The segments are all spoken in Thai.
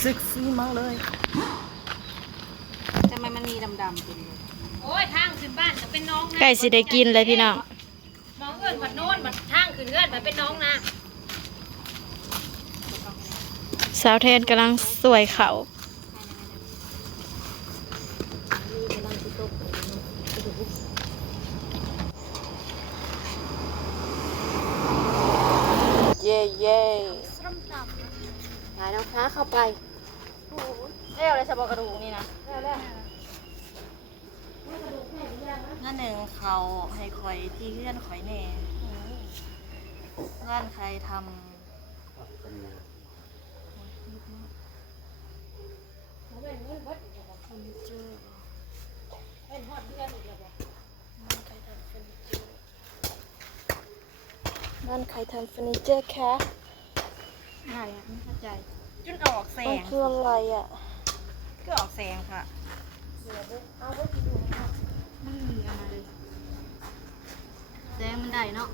เซ็กซี่มากเลยทำไมมันมีดำๆเป็นโอ้ยทางขึ้นบ้านจะเป็นน้องนะ ใกล้สิได้กินเลยพี่น้อง มองเอื้อนบัดโน้นบัดทางขึ้นเอื้อนบัดเป็นน้องนะ สาวแทนกำลังสวยเขาเย่เย่หายน้องค้าเข้าไปแล้วอะไรสะบอกกระดูกนี่นะนั่นหนึ่งเขาให้คอยที่เลื่อนคอยแน่ร้านใครทำบ้านใครทำเฟอร์นิเจอร์คะอะไรอ่ะไม่เข้าใจจนออกแสงคืออะไรอ่ะก็ออกแสงค่ะไม่มีอะไรแสงมันได้เนาะ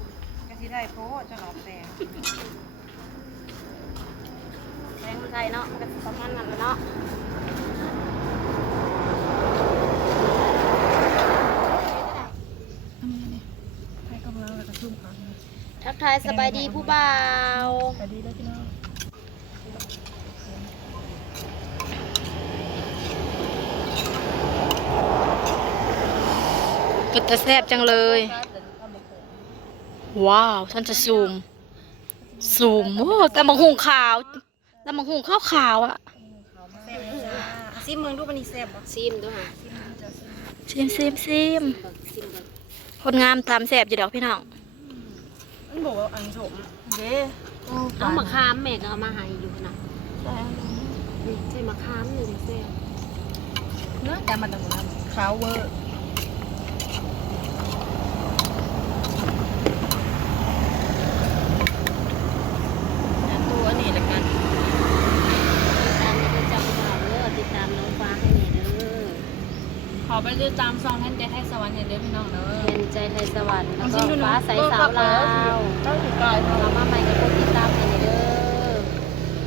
ก็ที่ได้โพจนออกแสงแสงมันได้เนาะมันก็ประมาณนั้นเนาะทักทายสบายดีผู้บ่าวสบายดีแล้วพี่น้องก็จะแซ่บจังเลยว้าวฉันจะซูมโอ้แต่มังหุงขาวแต่มังหุงขาวอ่ะซิมเมืองดูมันนี่แซ่บบ่ซิมดูค่ะซิมคนงามตามแซ่บอยู่ดอกพี่น้อง มันบอกว่าอันสมเด้ เอามะขามแม่ก็เอามาให้อยู่นะใช่มะขามนี่แซ่บ เนื้อแต่มันต่างๆขาวเวอร์ตัวนี่ละกันติดตามน้องฟ้าให้แม่เด้อ ขอไปติดตามซองแทนใจไทยสวรรค์เห็นเด้อพี่น้องเด้อ แทนใจไทยสวรรค์แล้วก็ฟ้าใสสาวลาว ต้องอยู่ไกล เรามาใหม่กับคนติดตามให้แม่เด้อ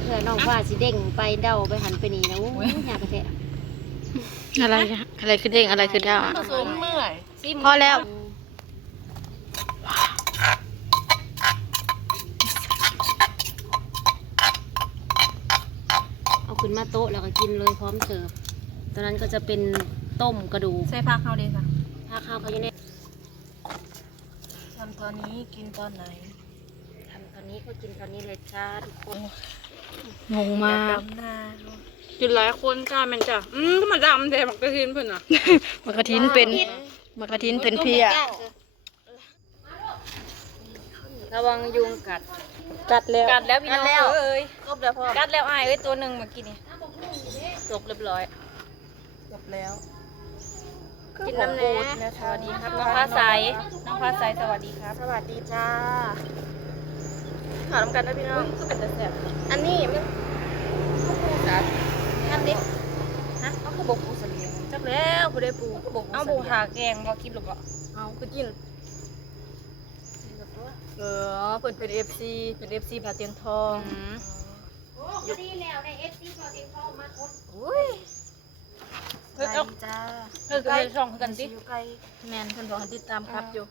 เพื่อน้องฟ้าสิเด้งไปเดาไปหันไปนี่นะโอ้ยอยากกระเทะ อะไรคือเด้งอะไรคือดาว ผสมเมื่อย พอแล้ว เอาขึ้นมาโต๊ะแล้วก็กินเลยพร้อมเสิร์ฟตอนนั้นก็จะเป็นต้มกระดูก ใส่ผักเขาดีค่ะ ถ้าข้าวเขาอยู่ใน ทำตอนนี้กินตอนไหน ทำตอนนี้ก็กินตอนนี้เลยจ้าทุกคน งงมาก หน้า กินหลายคนจ้าแม่นจ้ะก็มาดำแต่มักกระทินเพิ่นอ่ะมักกระทินเป็นเพีย ระวังยุงกัด กัดแล้ว พี่น้องเอ้ยจบแล้วพ่อ กัดแล้วอายเอ้ยตัวหนึ่งเมื่อกี้นี่จบเรียบร้อย จบแล้ว กินน้ำแน่สวัสดีครับน้องฟ้าใสสวัสดีครับ สวัสดีจ้า ขอน้ำกันนะพี่น้องก็เป็นแต่แซ่บอันนี้มันข้าวปูสัตว์อันนี้ฮะเอาคือบกปูเสลียงจักแล้วผู้ได้ปูเอาปูหาแกงบ่กินหรอกเอาคือกินเปิดเป็น FC ผาเตียงทอง โอ้คดีแล้วในFC พอเองเข้ามาคน อุ้ยเฮ้ยเอา จ้า คือช่องกันติ อยู่ไกล แมนเพิ่นบอกให้ติดตามครับอยู่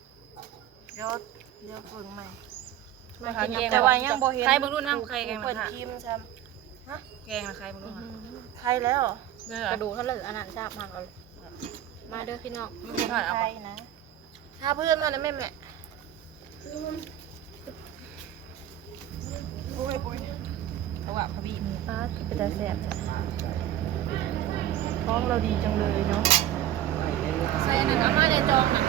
เดี๋ยวเบิ่งใหม่ มาหาแกงแต่ว่ายังบ่เห็นใครเบิ่งดูน้ำใครแกง เปิด มา ครีมช้ แกงนะใครเบิ่งดูค่ะ ำไทยแล้ว กระดูกเขาเลยอันนั้นทราบมากเลยมาเด้อพี่น้อง ไทยนะ ถ้าเพื่อนมานะแม่ เอาอะพบีมีป้าที่เป็นตาแสบท้องเราดีจังเลยเนาะ ใส่นั่นเอามาในจองน่ะ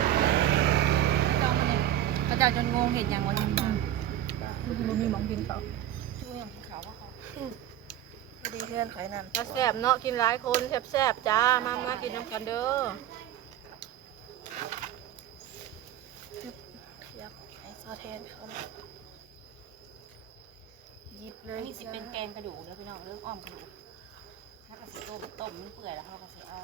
จองมาเนี่ยกระจายจนงงเห็นอย่างวันนี้ มันมีหมองกินเขา ช่วยอย่างขาวว่าเขา พอดีเพื่อนขายน้ำ ถ้าแซ่บเนาะกินหลายคนแซ่บจ้ามากินน้ำกันเด้อ อยากให้ซอแทนเขาหยิบเลย นี่สิเป็นแกงกระดูกแล้วพี่น้องเรื่องอ้อมกระดูกถ้าก็สิต้มมันเปื่อยแล้วเขาก็สิเอา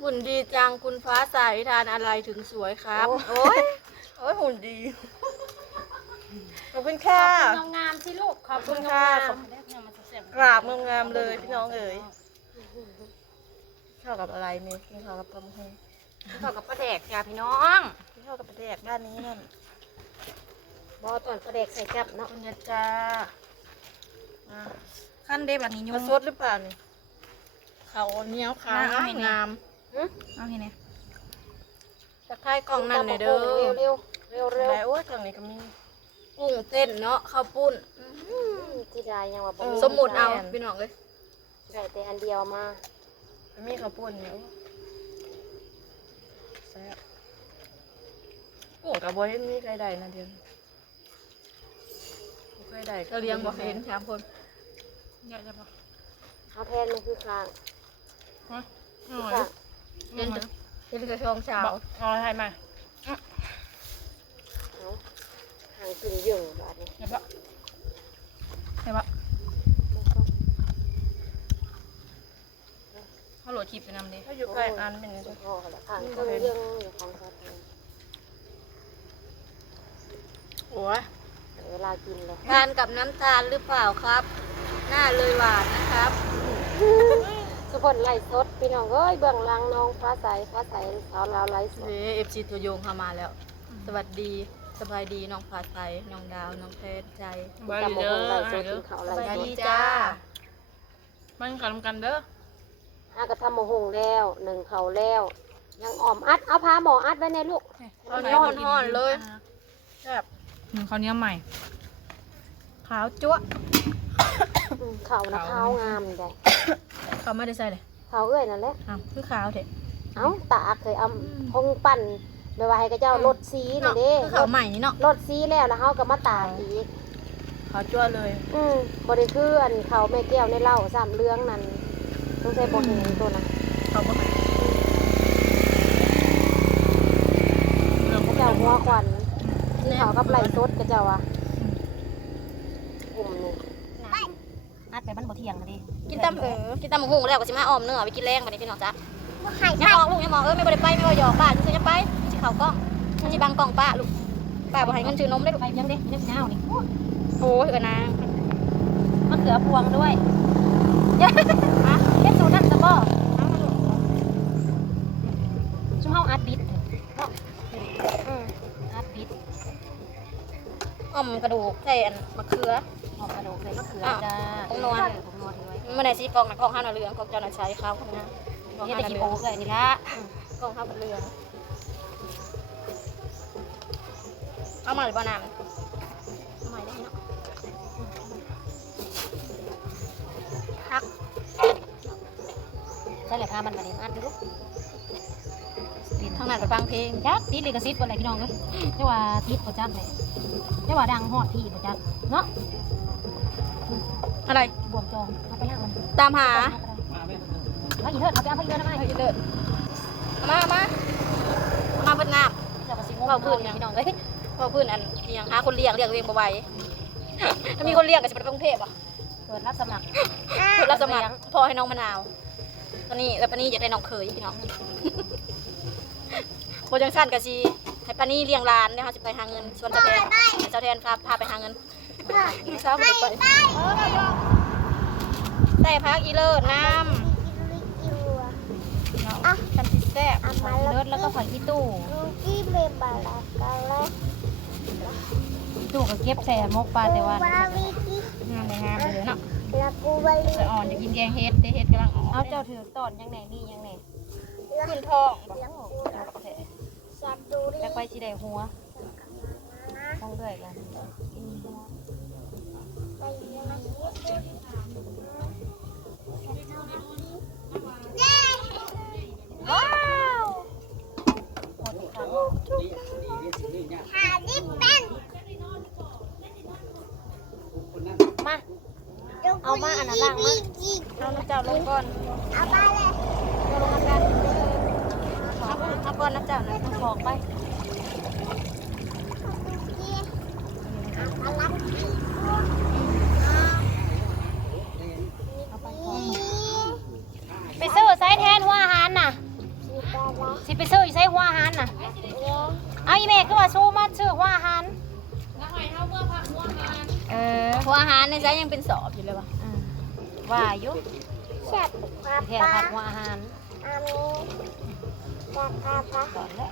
หุ่นดีจังคุณฟ้าใสทานอะไรถึงสวยครับ โอ้ยหุ่นดี ขอบคุณค่ะ งามๆสิลูกขอบ ขอบ คุ คุณ ณ งา ค่ะ ม กราบงามๆเลยพี่น้องเอ๋ยข้าวกับอะไรเนี่ยกินข้าวกับตำหู ๆเข้ากับปลาแดกจ้าพี่น้อง กินข้าวกับปลาแดกด้านนี้นั่น บ่ตอนปลาแดกใส่กับเนาะ คุณยาจ้า ขั้นได้แบบนี้ยุ่ มาง สดหรือเปล่านี่เขาเหนียวขาว เอาให้เนี่ย งาม เอาให้เนี่ย ตะไคร้กล่องนั่นเลยเด้อ เร็วๆเร็วๆเร็ว แล้วโอ้ยกล่องนี้ก็มี กุ้งเต้นเนาะข้าวปุ้น ๆที่ได้ยังว่าบ่ สมมุติเอาพี่น้องเลย ได้แต่อันเดียวมา มีข้าวปุ้นเนี่ยแซ่บกุ้งกับบัวเห็นมีใครได้นะเดียวบ่เคยได้ เราเลี้ยงบ่เห็นสามคนอยากจะบอก เอาแทนมันคือข้าง ฮะ ข้าง เห็นกระชองสาว บอกเอาอะไรมา เอาหางกินเยิ่งบาดนี้ เห็นปะ เห็นปะเขาโหลดคลิปไปนำดิ ถ้าอยู่ใกล้อันเป็นยังไง พอแล้วหางกินเยิ่งอยู่ของเขาเอง โอ้ย เวลากินเลย ทานกับน้ำตาลหรือเปล่าครับ หน้าเลยหวานนะครับ ทุกคนไล่สดพี่น้องเอ้ยเบื้องหลังน้องฟ้าใสสาวลาวไล่สด เอฟซีตัวยงเข้ามาแล้ว สวัสดีสบายดีน้องผาใสน้องดาวน้องเพชรใจ จำบ่คงไล่สดกินข้าว ส ไล่ บาย สด ดีจ้า มันขนมกันเด้อ อากระทำมะฮงแล้วหนึ่งเขาแล้วยังอ่อมอัดเอาพาหมออัดไว้ในลูก เอาเนี้ยห่อนๆเลย แซ่บ เขาเนี้ยใหม่ขาวจั๊ว เขานะขาวงามนี่ได้ เขาไม่ได้ใส่เลย เขาเอ้ยนั่นแหละ อ้าวคือขาวเถอะ เอ้าตาเคยเอาพงปั่นไปไว้ให้กับเจ้ารถสีนี่เด้ คือขาวใหม่นี่เนาะ รถสีแล้วเฮาก็มาตากอีก ขาวจั่วเลย บ่ได้คืออันเขาแม่แก้วในเหล้าสามเรื่องนั่นต้องใส่บ่เห็นตัวนะ เขาบอก กระเจ้าหัวควันที่เขากับไหลสดกระเจ้าอ่ะกลุ่มนี่อัดไปมันบ่เที่ยงนะดิ กินตำหูแล้วก็สิมาออมเนื้อไปกินแรงบัดนี้พี่น้องจ๊ะยังมองลูกยังมองไม่ได้ไปไม่ว่าหยอกป้าจะจะไปสิเขากล้องมันสิบังกล้องป้าลูกป้าบ่ให้เงินซื้อนมได้ลูก ไปยังเด้ยังเงานี่ โอ้ยกันนะ มะเขือพวงด้วยเฮ็ดสูตรนั่นซะบ่ซุมเฮาอัดบิดเนาะอัดบิด ออมกระดูกใส่อันมะเขือ ออกกระดูกใส่มะเขือจ้า ของนวล ของนวลด้วย มันไหนสิกล่องนะกล่องห้าหน้าเหลืองกล่องเจ้าหน้าใช้ขาวข้างหน้า เฮ็ดแต่ขี้โป๊กเลยนี่ละ กล่องห้าเหลืองเอามาหรือเปล่าน้ำเอามาได้เนาะพัก ใช่เลยค่ะมันบัดนี้อัดดู ทางนั้นก็ฟังเพลง จักติดลิขสิทธิ์บ่ได้พี่น้องเอ้ยจังว่าติดบ่จักเลยจังว่าดังฮอดที่บ่จักเนาะ อะไร บวมจองเอาไปย่างมัน ตามหา เอาอีเทิดเอาไปเอาไปเทิดทำไม เฮ้ยเดินมาเพิ่นน้ำ เดี๋ยวก็สิงง เผาพื้น พี่น้องเอ้ย เพราะพื้นอันเลี้ยงหาคนเลี้ยงเองบ่ไหว ถ้ามีคนเลี้ยงก็จะไปกรุงเทพอ่ะ เปิดรับสมัคร เพิ่นรับสมัครพอให้น้องมะนาวตอนนี้แล้วปานี้อยากได้น้องเขยพี่น้องโคจังสั้นก็สิให้ปานี้เลี้ยงหลานเดี๋ยวเฮาสิไปหาเงินส่วนเจ้าแทนเจ้าแทนพาไปหาเงินลูกสาวบ่ได้ไปได้พักอีเลิศน้ำเนาะทำสิแซ่บ เลิศแล้วก็ข่อยที่ตู้ที่ตู้ก็เก็บใส่หมกปลาแต่ว่า งามเลยเนาะจะอ่อนจะกินแกงเฮ็ดได้เฮ็ดกำลังอ่อน เอาเจ้าถือตอนยังไหนนี่ยังไหน ขึ้นท้องบ่ จะไปสิได้หัวต้องเลื่อยกันว้าวหมดค่ะ มา เอามาอันนั้นล่างมา เอาน้ำเจ้าลงก่อน เอาไปเลย เอาลงกันเอาก่อนน้ำเจ้านะ บอกไปไปซื้อใส่แทนหัวอาหารน่ะสิไปซื้ออยู่ใส่หัวอาหารน่ะเอาอีเมฆก็ว่าสู้มาซื้อหัวอาหาร ในใจยังเป็นสอบอยู่เลยวะ ว่าอยู่ แซ่บปลา แค่ผัดหัวอาหาร อันนี้ปลาปลาปลา ก่อนแล้ว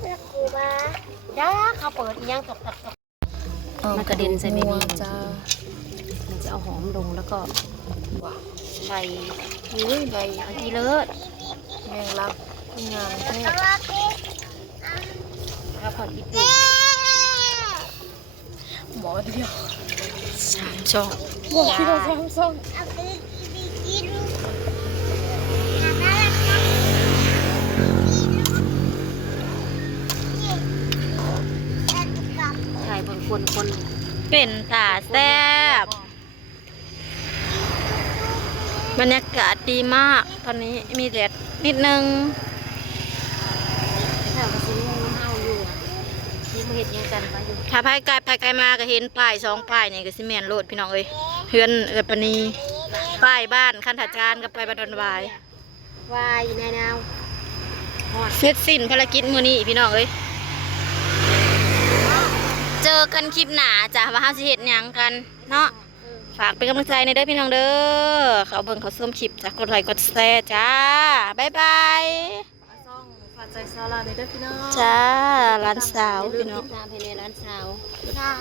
เลือกกูบ้า จ้าเขาเปิดอีหยังตกมันกระเด็นใส่เบบี้จ้ามันจะเอาหอมลงแล้วก็ใส่อุ้ยใบอันนี้เลิศ แมงลักงามแท้ แล้วว่าพี่ แล้วพออีกดู หมอเดียว 3 ช่อง บอกพี่เราซ้ำซ้ เอาไปกินน่ารักนะกับ ใช่บางคนคน เป็นตาแซ่บบรรยากาศดีมากตอนนี้มีแดดนิดนึง แถวกระซิบน้ำเฮาอยู่นี่มาเห็ดยังกันไปอยู่ ถ้าภายไกลมาก็เห็นป้าย2ป้ายนี่ก็สิแม่นโลดพี่น้องเอ้ยเฮือนปณีป้ายบ้านคันถาจารย์กับไปบ้านดอนวาย วายในแนว เสร็จสิ้นภารกิจมื้อนี้พี่น้องเอ้ยเจอกันคลิปหน้าจ้ะว่าเฮาสิเฮ็ดหยังกันเนาะฝากเป็นกำลังใจในเด้อพี่น้องเด้อเขาเบิ่งเขาส้มคลิปจ้ะกดไลค์กดแชร์จ้าบ๊ายบาย ำซ่องฝากใจซาลาในเด้อพี่น้อง จ้าร้านสาว อย่าลื พี่ ม น้อ ติ ง ดตามเพจในร้านสาว ได้